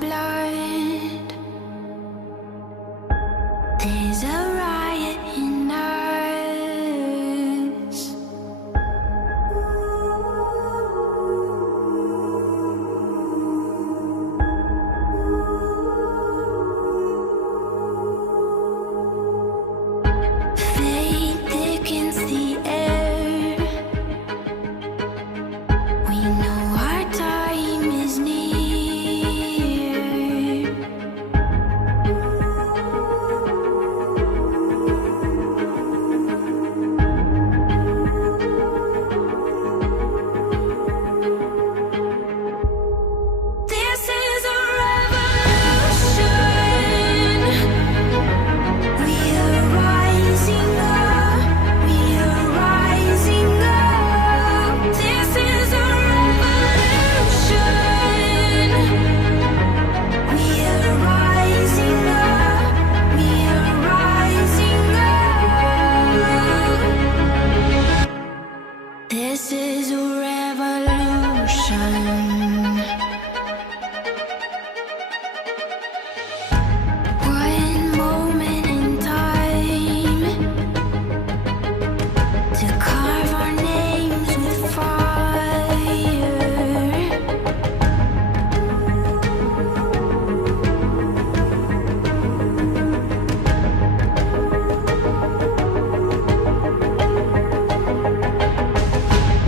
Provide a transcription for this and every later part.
blood. There's a riot in us. Fate thickens the air. We know our time is near. This is a revolution. We are rising up. We are rising up. This is a revolution. We are rising up. We are rising up. This is a revolution. One moment in time to carve our names with fire.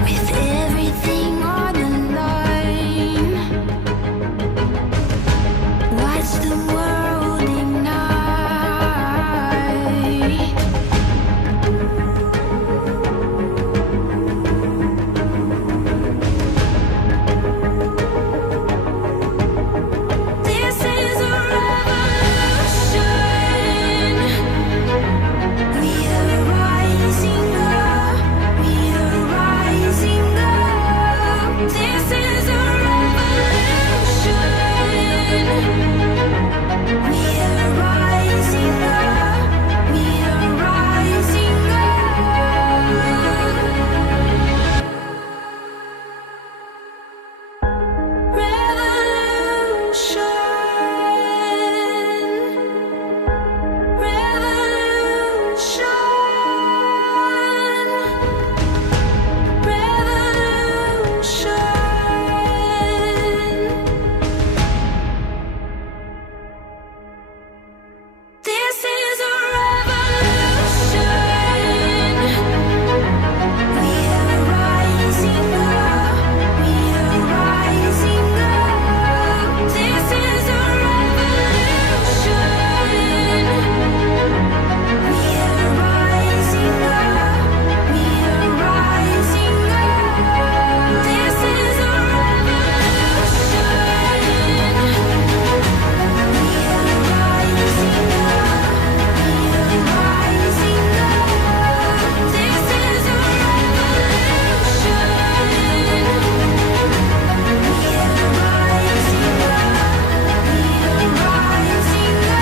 With everything on the line, watch the world ignite. This is a revolution. We are rising up. We are rising up. This is a revolution. We are rising up. We are rising up. Revolution. This is a revolution. We are rising up. We are rising up. This is a revolution. We are rising up. We are rising up. This is a revolution. We are rising up. We are rising up. This is a revolution. We are rising up. We are rising up.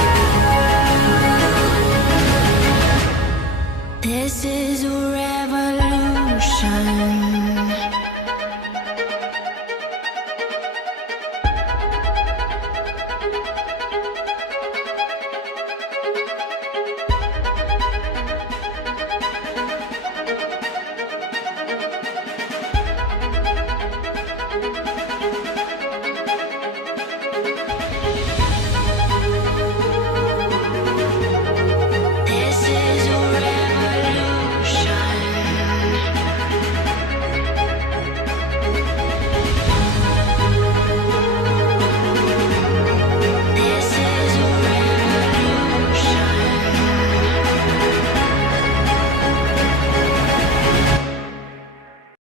This is a revolution.